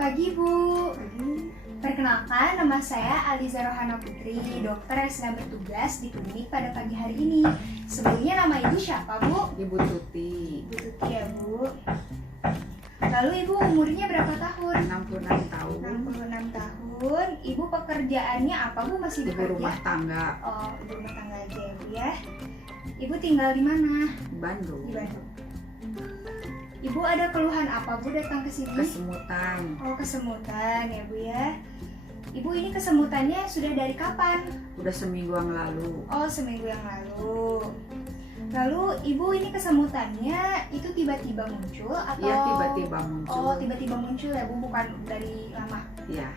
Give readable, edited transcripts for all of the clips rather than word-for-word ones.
pagi, Bu. Pagi. Perkenalkan, nama saya Aliza Rohana Putri, dokter yang sedang bertugas di klinik pada pagi hari ini. Sebelumnya nama Ibu siapa, Bu? Ibu Tuti. Ibu Tuti ya, Bu. Lalu Ibu umurnya berapa tahun? 66 tahun. 66 tahun. Ibu pekerjaannya apa, Bu? Masih Ibu bekerja? rumah tangga Oh, ibu rumah tangga aja ya, Bu ya. Ibu tinggal di mana? di Bandung. Di Bandung. Ibu ada keluhan apa, Bu, datang ke sini? Kesemutan. Oh, kesemutan ya, Bu ya. Ibu ini kesemutannya sudah dari kapan? Udah seminggu yang lalu. Oh, seminggu yang lalu. Lalu Ibu ini kesemutannya itu tiba-tiba muncul atau? Iya, tiba-tiba muncul. Oh, tiba-tiba muncul ya, Bu, bukan dari lama. Iya.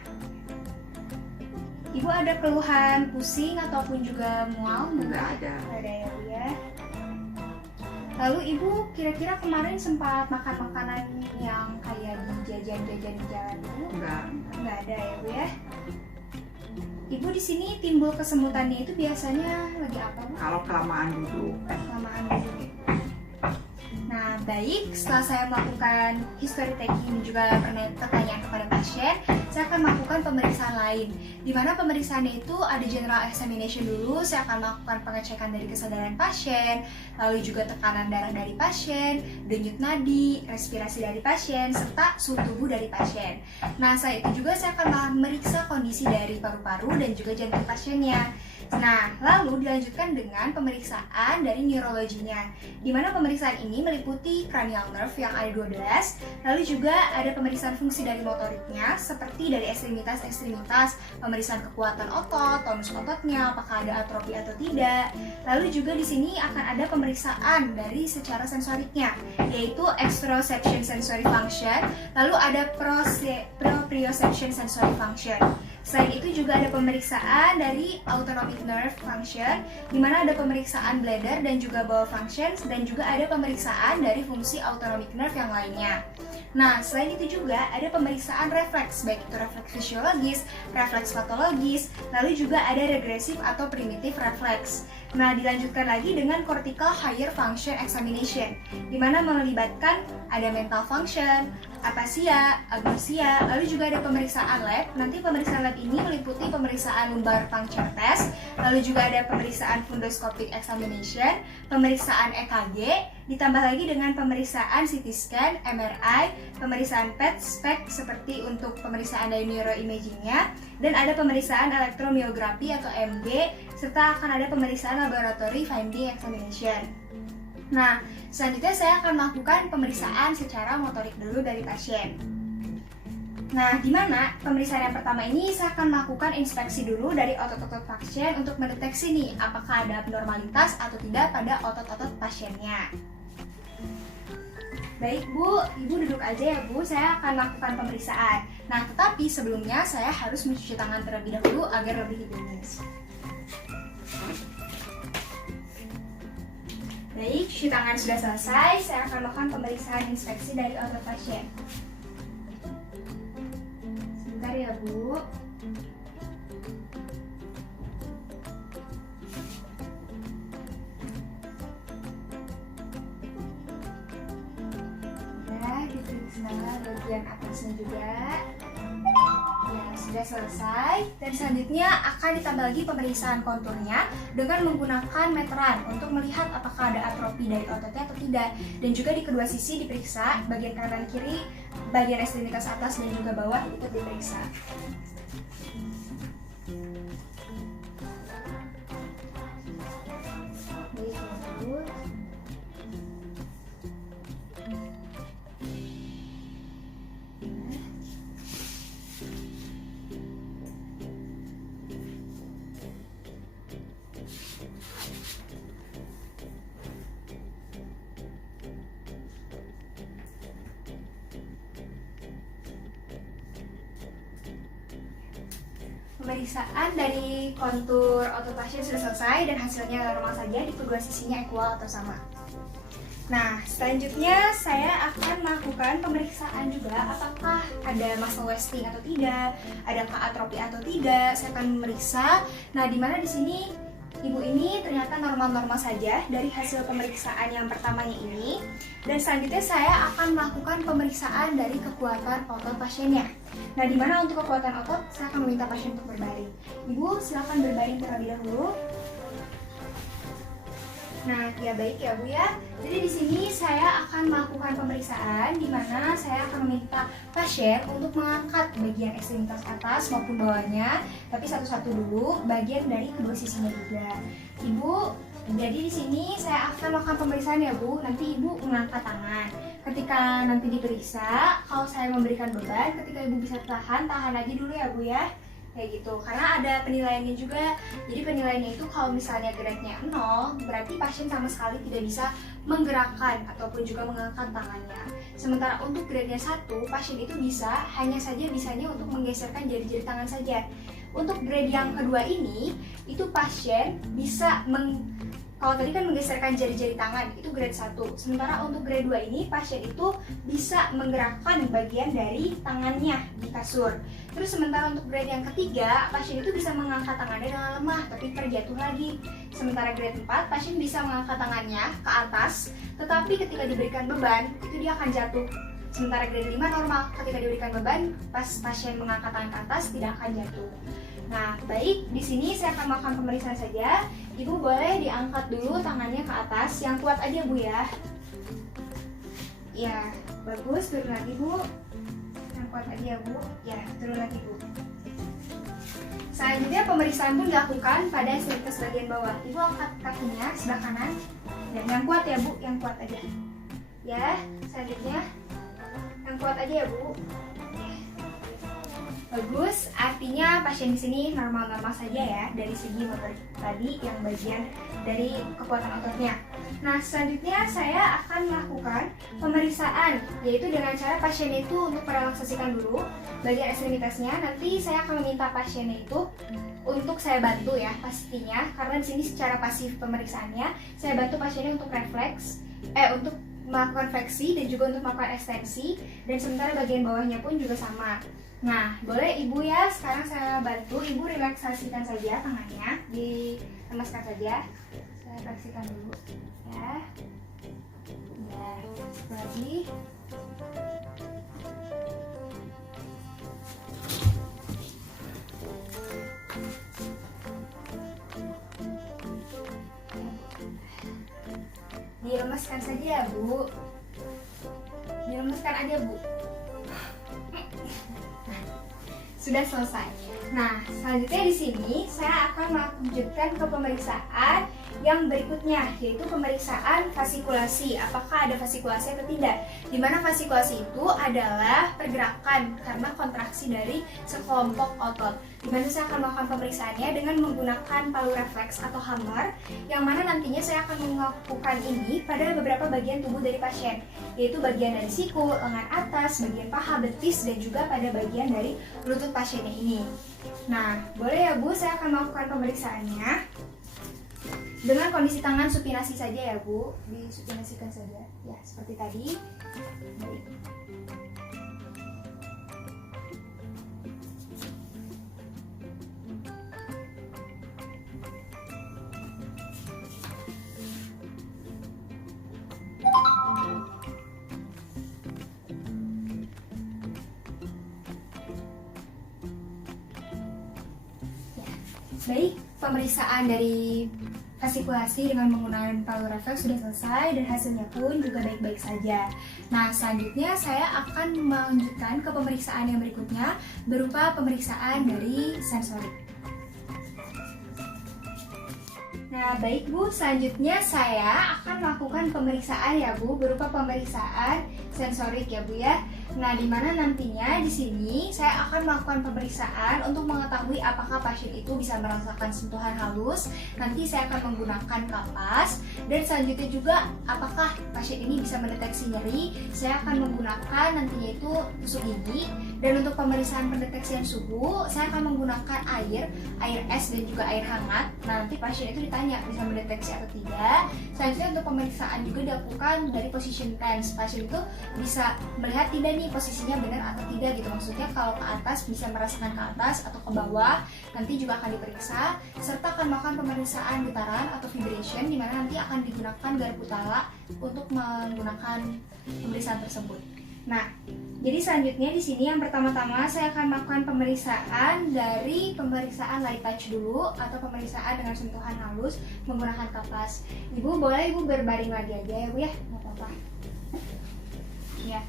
Ibu ada keluhan pusing ataupun juga mual? Enggak ada. Nggak ada ya, Bu ya. Lalu Ibu kira-kira kemarin sempat makan makanan yang kayak di jajan-jajan di jalan, Bu? Enggak. Nggak ada ya, Bu ya. Ibu di sini timbul kesemutannya itu biasanya lagi apa, Bu? Kalau kelamaan duduk. Kelamaan duduk. Nah, baik, setelah saya melakukan history taking dan juga pertanyaan kepada pasien, saya akan melakukan pemeriksaan lain. Di mana pemeriksaannya itu ada general examination dulu, saya akan melakukan pengecekan dari kesadaran pasien, lalu juga tekanan darah dari pasien, denyut nadi, respirasi dari pasien, serta suhu tubuh dari pasien. Nah, saat itu juga saya akan memeriksa kondisi dari paru-paru dan juga jantung pasiennya. Nah, lalu dilanjutkan dengan pemeriksaan dari neurologinya, di mana pemeriksaan ini meliputi cranial nerve yang ada 12, lalu juga ada pemeriksaan fungsi dari motoriknya, seperti dari ekstremitas-ekstremitas, pemeriksaan kekuatan otot, tonus ototnya, apakah ada atrofi atau tidak. Lalu juga di sini akan ada pemeriksaan dari secara sensoriknya, yaitu exteroception sensory function, lalu ada proprioception sensory function. Selain itu juga ada pemeriksaan dari autonomic nerve function, di mana ada pemeriksaan bladder dan juga bowel function, dan juga ada pemeriksaan dari fungsi autonomic nerve yang lainnya. Nah, selain itu juga ada pemeriksaan refleks, baik itu refleks fisiologis, refleks patologis, lalu juga ada regresif atau primitif refleks. Nah, dilanjutkan lagi dengan cortical higher function examination, di mana melibatkan ada mental function, apasia, agnosia, lalu juga ada pemeriksaan lab. Nanti pemeriksaan lab ini meliputi pemeriksaan lumbar puncture test, lalu juga ada pemeriksaan fundoscopic examination, pemeriksaan EKG, ditambah lagi dengan pemeriksaan CT scan, MRI, pemeriksaan PET, SPECT seperti untuk pemeriksaan dari neuroimagingnya, dan ada pemeriksaan elektromyografi atau MG, serta akan ada pemeriksaan laboratory finding examination. Nah, selanjutnya saya akan melakukan pemeriksaan secara motorik dulu dari pasien. Nah, di mana pemeriksaan yang pertama ini saya akan melakukan inspeksi dulu dari otot-otot pasien untuk mendeteksi nih apakah ada abnormalitas atau tidak pada otot-otot pasiennya. Baik, Bu, Ibu duduk aja ya, Bu. Saya akan melakukan pemeriksaan. Nah, tetapi sebelumnya saya harus mencuci tangan terlebih dahulu agar lebih higienis. Baik, cuci tangan sudah selesai. Saya akan melakukan pemeriksaan inspeksi dari otot pasien. Sebentar ya, Bu. Ya, diperiksa bagian atasnya juga. Ya, sudah selesai. Dan selanjutnya akan ditambah lagi pemeriksaan konturnya dengan menggunakan meteran untuk melihat apakah ada atrofi dari ototnya atau tidak. Dan juga di kedua sisi diperiksa, bagian kanan dan kiri, bagian ekstremitas atas dan juga bawah ikut diperiksa. Baik, bagus. Pemeriksaan dari kontur otot pasien sudah selesai dan hasilnya normal saja, di kedua sisinya equal atau sama. Nah, selanjutnya saya akan melakukan pemeriksaan juga apakah ada muscle wasting atau tidak, adakah atrofi atau tidak. Saya akan memeriksa. Nah, di mana di sini ibu ini ternyata normal-normal saja dari hasil pemeriksaan yang pertamanya ini. Dan selanjutnya saya akan melakukan pemeriksaan dari kekuatan otot pasiennya. Nah, di mana untuk kekuatan otot saya akan meminta pasien untuk berbaring. Ibu silakan berbaring terlebih dahulu. Nah, ya baik ya Bu ya. Jadi di sini saya akan melakukan pemeriksaan di mana saya akan meminta pasien untuk mengangkat bagian ekstremitas atas maupun bawahnya, tapi satu-satu dulu bagian dari kedua sisinya juga. Ibu, jadi di sini saya akan melakukan pemeriksaan ya Bu. Nanti Ibu mengangkat tangan. Ketika nanti diperiksa, kalau saya memberikan beban, ketika Ibu bisa tahan aja dulu ya Bu ya. Kayak gitu, karena ada penilaiannya juga. Jadi penilaiannya itu kalau misalnya grade-nya 0, berarti pasien sama sekali tidak bisa menggerakkan ataupun juga mengangkat tangannya. Sementara untuk grade-nya 1, pasien itu bisa, hanya saja bisanya untuk menggeserkan jari-jari tangan saja. Untuk grade yang kedua ini, itu pasien bisa kalau tadi kan menggeserkan jari-jari tangan, itu grade 1. Sementara untuk grade 2 ini, pasien itu bisa menggerakkan bagian dari tangannya di kasur. Terus sementara untuk grade yang ketiga, pasien itu bisa mengangkat tangannya dengan lemah, tapi terjatuh lagi. Sementara grade 4, pasien bisa mengangkat tangannya ke atas, tetapi ketika diberikan beban, itu dia akan jatuh. Sementara grade 5 normal, ketika diberikan beban, pas pasien mengangkat tangan ke atas, tidak akan jatuh. Nah, baik, di sini saya akan melakukan pemeriksaan saja. Ibu boleh diangkat dulu tangannya ke atas, yang kuat aja Bu ya. Ya, bagus, turun lagi Bu. Yang kuat aja Bu. Ya, turun lagi Bu. Selanjutnya pemeriksaan pun dilakukan pada ekstremitas bagian bawah. Ibu angkat kakinya sebelah kanan. Dan yang kuat ya Bu, yang kuat aja. Ya, selanjutnya yang kuat aja ya Bu. Bagus, artinya pasien di sini normal-normal saja ya dari segi motorik tadi yang bagian dari kekuatan ototnya. Nah, selanjutnya saya akan melakukan pemeriksaan, yaitu dengan cara pasien itu untuk merelaksasikan dulu bagian ekstremitasnya. Nanti saya akan meminta pasiennya itu untuk saya bantu ya pastinya, karena di sini secara pasif pemeriksaannya saya bantu pasiennya untuk refleks, untuk melakukan fleksi dan juga untuk melakukan ekstensi, dan sementara bagian bawahnya pun juga sama. Nah, boleh Ibu ya, sekarang saya bantu Ibu relaksasikan saja tangannya, dilemaskan saja. Saya relaksasikan dulu ya. Ya, lagi. Dilemaskan saja ya Bu. Dilemaskan aja Bu. Sudah selesai. Nah, selanjutnya di sini saya akan melanjutkan ke pemeriksaan yang berikutnya, yaitu pemeriksaan fasikulasi. Apakah ada fasikulasi atau tidak? Di mana fasikulasi itu adalah pergerakan karena kontraksi dari sekelompok otot. Di mana saya akan melakukan pemeriksaannya dengan menggunakan palu refleks atau hammer, yang mana nantinya saya akan melakukan ini pada beberapa bagian tubuh dari pasien, yaitu bagian dari siku, lengan atas, bagian paha, betis, dan juga pada bagian dari lutut pasiennya ini. Nah, boleh ya Bu, saya akan melakukan pemeriksaannya dengan kondisi tangan supinasi saja ya Bu, disupinasikan saja ya seperti tadi. Baik. Baik, pemeriksaan dari fasikulasi dengan menggunakan palu refleks sudah selesai dan hasilnya pun juga baik-baik saja. Nah, selanjutnya saya akan melanjutkan ke pemeriksaan yang berikutnya berupa pemeriksaan dari sensorik. Nah, baik Bu, selanjutnya saya akan melakukan pemeriksaan ya Bu, berupa pemeriksaan sensorik ya Bu ya. Nah, di mana nantinya di sini saya akan melakukan pemeriksaan untuk mengetahui apakah pasien itu bisa merasakan sentuhan halus. Nanti saya akan menggunakan kapas, dan selanjutnya juga apakah pasien ini bisa mendeteksi nyeri. Saya akan menggunakan nantinya itu tusuk gigi, Dan untuk pemeriksaan pendeteksian suhu, saya akan menggunakan air es dan juga air hangat. Nah, nanti pasien itu ditanya bisa mendeteksi atau tidak. Selanjutnya untuk pemeriksaan juga dilakukan dari position tense. Pasien itu bisa melihat tidak nih posisinya benar atau tidak gitu. Maksudnya kalau ke atas bisa merasakan ke atas atau ke bawah, nanti juga akan diperiksa. Serta akan melakukan pemeriksaan getaran atau vibration, di mana nanti akan digunakan garpu tala untuk menggunakan pemeriksaan tersebut. Nah, jadi selanjutnya di sini yang pertama-tama saya akan melakukan pemeriksaan dari pemeriksaan light touch dulu atau pemeriksaan dengan sentuhan halus menggunakan kapas. Ibu boleh ibu berbaring lagi aja ya bu ya, nggak apa-apa. Ya.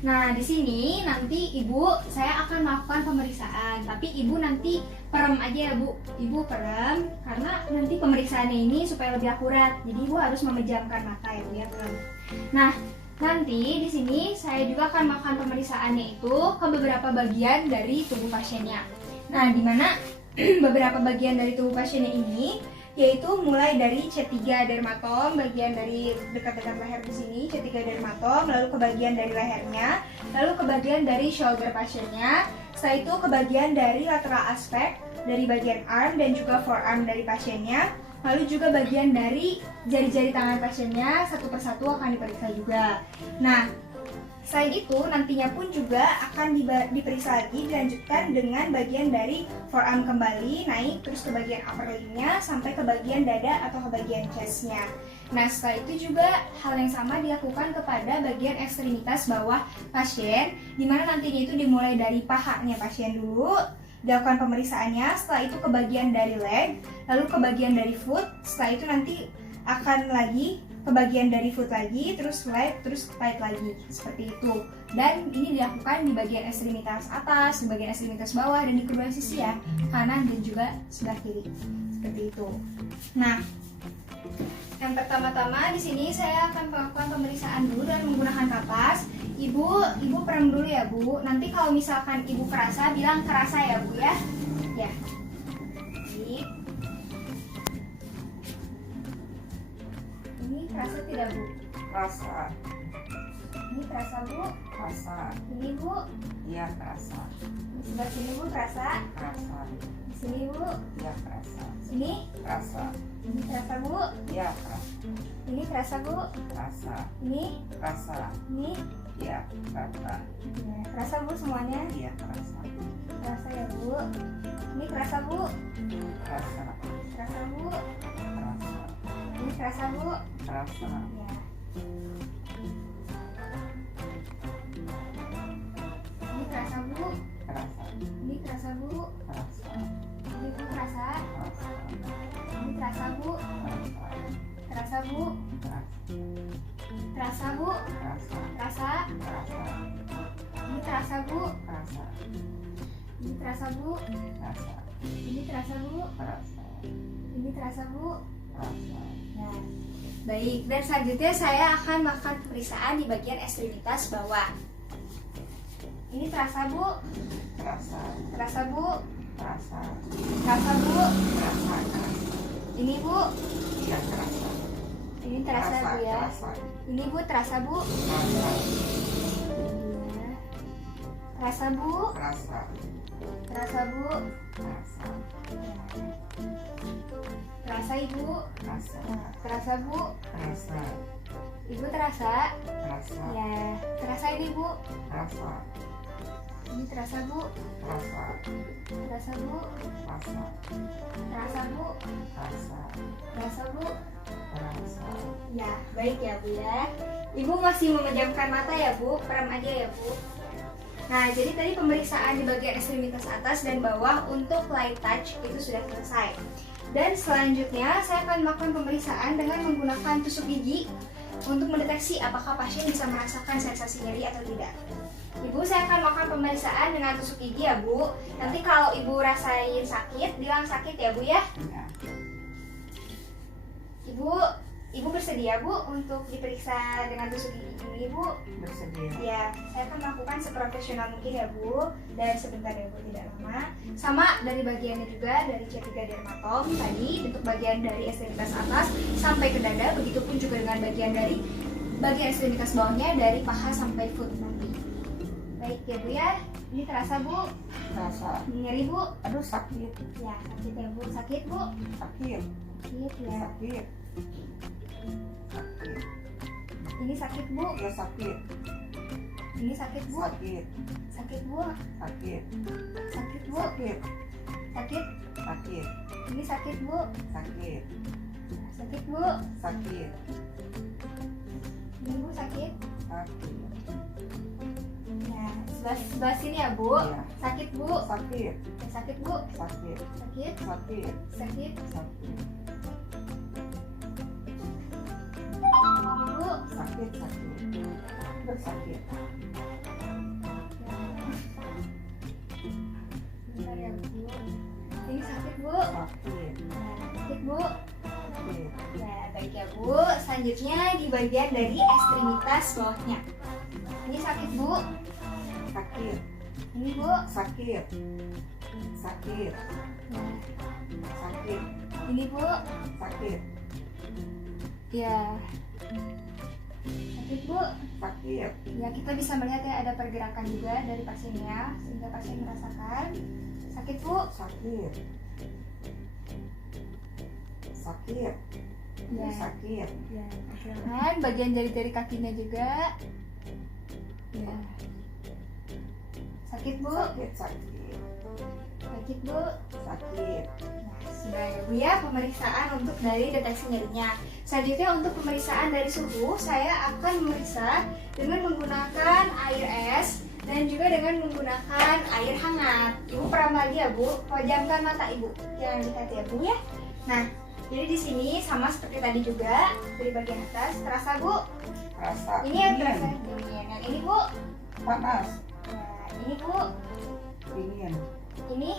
Nah di sini nanti ibu saya akan melakukan pemeriksaan, tapi ibu nanti perem aja ya bu. Ibu perem karena nanti pemeriksaannya ini supaya lebih akurat. Jadi ibu harus memejamkan mata ya bu ya, perem. Nah nanti di sini saya juga akan melakukan pemeriksaannya itu ke beberapa bagian dari tubuh pasiennya. Nah, di mana beberapa bagian dari tubuh pasiennya ini yaitu mulai dari C3 dermatom, bagian dari dekat-dekat leher di sini C3 dermatom, lalu ke bagian dari lehernya, lalu ke bagian dari shoulder pasiennya, setelah itu ke bagian dari lateral aspect dari bagian arm dan juga forearm dari pasiennya. Lalu juga bagian dari jari-jari tangan pasiennya satu persatu akan diperiksa juga. Nah, selain itu nantinya pun juga akan diperiksa lagi, dilanjutkan dengan bagian dari forearm kembali, naik terus ke bagian upper limb-nya sampai ke bagian dada atau ke bagian chest-nya. Nah, setelah itu juga hal yang sama dilakukan kepada bagian ekstremitas bawah pasien, dimana nantinya itu dimulai dari pahanya pasien dulu, dilakukan pemeriksaannya, setelah itu ke bagian dari leg, lalu ke bagian dari foot, setelah itu nanti akan lagi ke bagian dari foot lagi, terus leg, terus tight lagi, seperti itu. Dan ini dilakukan di bagian ekstremitas atas, di bagian ekstremitas bawah, dan di kedua sisi ya, kanan dan juga sebelah kiri, seperti itu. Nah, yang pertama-tama di sini saya akan melakukan pemeriksaan dulu dengan menggunakan kapas. Ibu perem dulu ya bu. Nanti kalau misalkan ibu kerasa, bilang kerasa ya bu ya. Ya. Ini kerasa tidak bu? Rasa. Ini kerasa bu? Rasa. Ini bu? Iya kerasa. Di sebelah sini bu kerasa? Kerasa. Di sini bu? Iya kerasa. Sini? Kerasa. Ini kerasa bu? Iya kerasa. Ini kerasa bu? Kerasa. Ini? Kerasa. Ini? Iya kerasa. Ya, kerasa bu semuanya? Iya kerasa. Kerasa ya bu. Ini kerasa bu? Kerasa. Kerasa bu? Kerasa. Ini kerasa bu? Kerasa. Ya. Ini kerasa bu? Kerasa. Ini kerasa bu? Kerasa. Ini bu kerasa? Kerasa. Ini kerasa bu? Kerasa. Kerasa bu? Kerasa bu? Kerasa. Kerasa? Kerasa. Ini kerasa bu? Kerasa. Ini kerasa bu? Kerasa. Ini kerasa bu? Kerasa. Ini kerasa bu? Kerasa. Nah, baik. Dan selanjutnya saya akan melakukan pemeriksaan di bagian ekstremitas bawah. Ini terasa bu? Kerasa. Terasa bu? Kerasa. Terasa bu? Kerasa. Ini bu? Iya kerasa. Ini terasa bu ya? Kerasa. Ini bu terasa bu? Kerasa. Terasa bu? Kerasa. Terasa bu? Kerasa. Terasa ibu? Kerasa. Nah, terasa bu? Kerasa. Ibu terasa? Kerasa. Ya, terasa ini bu? Kerasa. Ini terasa bu? Kerasa. Terasa bu? Kerasa. Terasa bu? Kerasa. Terasa bu? Kerasa. Ya, baik ya bu ya. Ibu masih memejamkan mata ya bu, perem aja ya bu. Nah, jadi tadi pemeriksaan di bagian ekstremitas atas dan bawah untuk light touch itu sudah selesai. Dan selanjutnya saya akan melakukan pemeriksaan dengan menggunakan tusuk gigi untuk mendeteksi apakah pasien bisa merasakan sensasi nyeri atau tidak. Ibu, saya akan melakukan pemeriksaan dengan tusuk gigi ya bu. Nanti kalau ibu rasain sakit, bilang sakit ya bu ya. Ya. Ibu bersedia bu untuk diperiksa dengan tusuk gigi ini bu? Bersedia. Ya, saya akan melakukan seprofesional mungkin ya bu. Dan sebentar ya bu, tidak lama. Sama dari bagiannya juga, dari C3 dermatom tadi, untuk bagian dari ekstremitas atas sampai ke dada. Begitupun juga dengan bagian dari bagian ekstremitas bawahnya, dari paha sampai foot nanti. Baik ya bu ya. Ini terasa Bu? Terasa. Nyeri Bu? Aduh sakit. Ya sakit ya Bu. Sakit Bu? Sakit. Sakit ya. Sakit. Sakit. Ini sakit Bu? Ya sakit. Ini sakit Bu? Sakit. Sakit Bu? Sakit. Sakit Bu? Sakit. Sakit? Sakit. Ini sakit Bu? Sakit. Sakit Bu? Sakit. Ini Bu sakit? Sakit. Ya, sebelah sini ya Bu. Iya. Sakit Bu. Sakit. Ya, sakit Bu. Sakit. Sakit. Sakit. Sakit. Sakit. Ini Bu. Sakit. Sakit. Aduh sakit. Bentar ya Bu. Ini sakit Bu. Sakit. Nah, sakit Bu. Sakit. Ya, baik ya Bu. Selanjutnya di bagian dari ekstremitas bawahnya. Ini sakit Bu. Sakit. Ini Bu. Sakit. Sakit. Nah, Sakit. ini Bu. Sakit. Ya. Sakit Bu. Sakit. Ya, kita bisa melihat ya ada pergerakan juga dari pasiennya sehingga pasien merasakan sakit Bu. Sakit. Sakit. Ya. Sakit. Ya, pergerakan bagian jari-jari kakinya juga. Ya. Sakit Bu. Sakit. Sakit. Sakit Bu. Sakit. Nah, sudah ya Bu ya pemeriksaan untuk dari deteksi nyerinya. Selanjutnya untuk pemeriksaan dari suhu, saya akan memeriksa dengan menggunakan air es dan juga dengan menggunakan air hangat. Ibu peram lagi ya Bu, pejamkan mata Ibu, jangan lihat ya Bu ya. Nah, jadi di sini sama seperti tadi juga dari bagian atas terasa Bu. Rasa. Ini yang dingin. terasa dingin. Yang ini Bu. Panas. Nah, ini Bu. Dingin. Ini.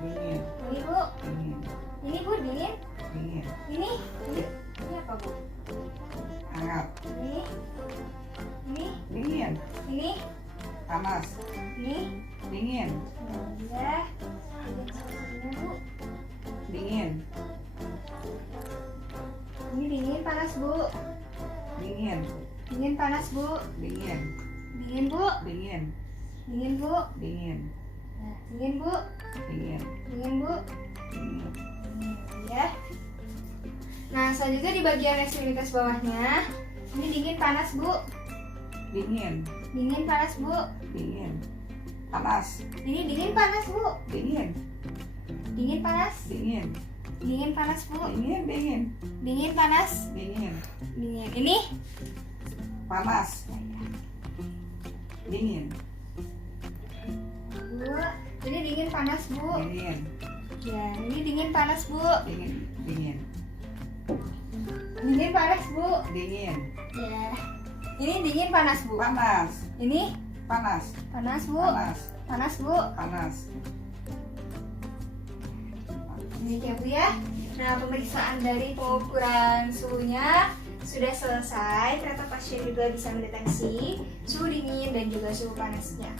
Dingin. Ini Bu. Dingin. Ini Bu dingin. Dingin. Ini. Ini apa Bu? Hangat. Ini. Ini. Dingin. Ini. Panas. Ini. Dingin. Ya. Lihat suhunya Bu. Dingin. Ini dingin panas Bu. Dingin. Dingin panas Bu. Dingin. Dingin Bu. Dingin. Dingin Bu. Dingin. Nah, dingin Bu. Dingin. Dingin Bu. Dingin. Ya. Nah, selanjutnya di bagian ekstremitas bawahnya. Ini dingin panas Bu. Dingin. Dingin panas Bu. Dingin. Panas. Ini dingin panas Bu. Dingin. Dingin panas. Dingin. Dingin panas Bu. Dingin. Dingin. Dingin panas. Dingin. Dingin. Ini. Panas. Dingin. Bu. Ini dingin panas Bu. Dingin. Ya, ini dingin panas Bu. Dingin. Dingin. Dingin panas Bu. Dingin. Ya. Ini dingin panas Bu. Panas. Ini Panas. panas Bu. Panas. Panas Bu. Panas. Ini ya Bu ya. Nah, pemeriksaan dari pengukuran suhunya sudah selesai. Ternyata pasien juga bisa mendeteksi suhu dingin dan juga suhu panasnya.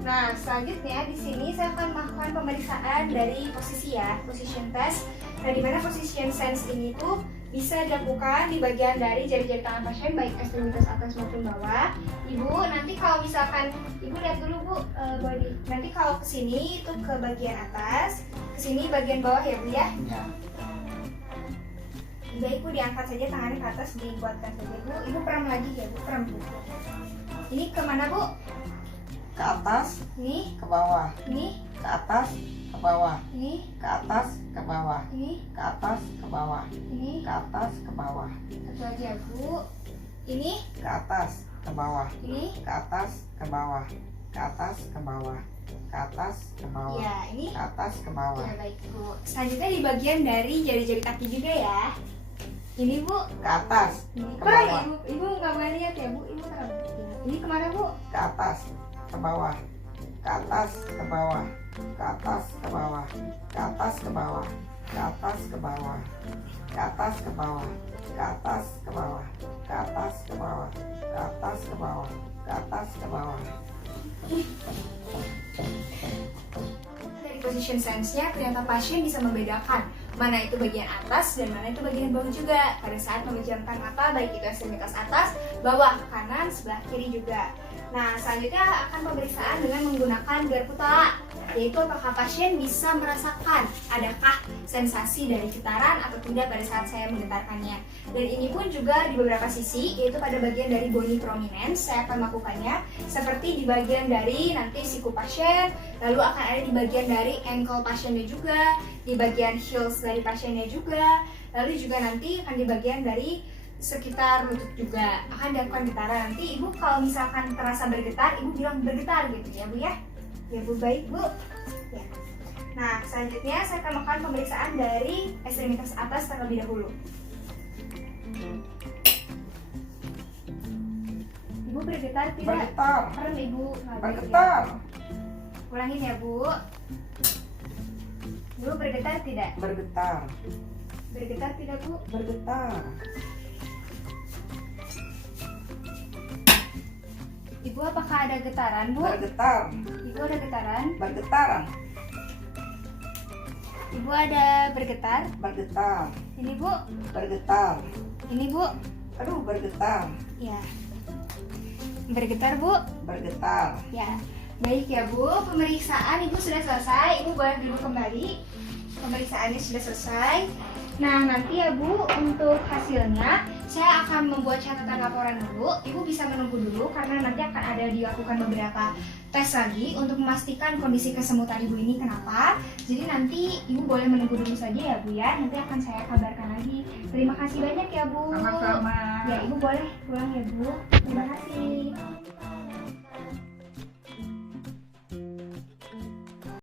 Nah, selanjutnya di sini saya akan melakukan pemeriksaan dari posisi ya, position test. Nah, di mana position sense ini tuh bisa dilakukan di bagian dari jari-jari tangan pasien, baik ekstremitas atas maupun bawah. Ibu, nanti kalau misalkan Ibu lihat dulu Bu, body. Nanti kalau ke sini itu ke bagian atas, ke sini bagian bawah ya Bu ya. Ya. Baik Bu, diangkat saja tangannya ke atas, dibuatkan saja Bu. Ibu peram lagi ya Bu, peram Bu. Ini kemana Bu? Ke atas, Ini, ke bawah. ini, Ke atas, ke bawah. ini, Ke atas, ke bawah. ini, Ke atas, ke bawah. ini. Ke atas, ke bawah. Satu lagi ya Bu. Ini, Ke atas, ke bawah. ini. Ke atas, ke bawah. Ke atas, ke bawah. Ke atas, ke bawah. Ya, ini. Ke atas, ke bawah. Ya baik Bu. Selanjutnya di bagian dari jari-jari kaki juga ya. Ini Bu. Ke atas, Ini Ke peram bawah. Ibu. Ibu nggak boleh lihat ya Bu. Ibu peram. Ya. Ini kemana Bu? ke atas, ke bawah. Ke atas, ke bawah. Ke atas, ke bawah. Ke atas, ke bawah. Ke atas, ke bawah. Ke atas, ke bawah. Ke atas, ke bawah. Ke atas, ke bawah. Ke atas, ke bawah. Ke atas, ke bawah. Dari position sense-nya ternyata pasien bisa membedakan mana itu bagian atas dan mana itu bagian bawah juga pada saat memejamkan mata, baik itu ekstremitas atas, bawah, kanan, sebelah kiri juga. Nah, selanjutnya akan pemeriksaan dengan menggunakan gear putala, yaitu apakah pasien bisa merasakan adakah sensasi dari getaran atau tidak pada saat saya menggetarkannya. Dan ini pun juga di beberapa sisi, yaitu pada bagian dari bony prominence saya akan melakukannya, seperti di bagian dari nanti siku pasien, lalu akan ada di bagian dari ankle pasiennya juga, di bagian heels dari pasiennya juga, lalu juga nanti akan di bagian dari sekitar lutut juga akan dilakukan getaran. Nanti ibu kalau misalkan terasa bergetar, ibu bilang bergetar gitu ya bu ya. Ya bu, baik bu ya. Nah selanjutnya saya akan melakukan pemeriksaan dari ekstremitas atas terlebih dahulu. Ibu bergetar tidak? Bergetar. Merem ibu. Bergetar. Ulangin ya bu. Ibu bergetar tidak? Bergetar. Bergetar tidak bu? Bergetar. Ibu apakah ada getaran bu? Bergetar. Ibu ada getaran? Bergetaran. Ibu ada bergetar? Bergetar. Ini bu? Bergetar. Ini bu? Aduh, bergetar. Ya. Bergetar bu? Bergetar. Ya. Baik ya bu, pemeriksaan ibu sudah selesai. Ibu boleh duduk kembali. Pemeriksaannya sudah selesai. Nah nanti ya bu, untuk hasilnya saya akan membuat catatan laporan dulu. Ibu bisa menunggu dulu karena nanti akan ada dilakukan beberapa tes lagi untuk memastikan kondisi kesemutan ibu ini kenapa. Jadi nanti ibu boleh menunggu dulu saja ya bu ya. Nanti akan saya kabarkan lagi. Terima kasih banyak ya bu. Sama-sama. Ya ibu boleh pulang ya bu. Terima kasih.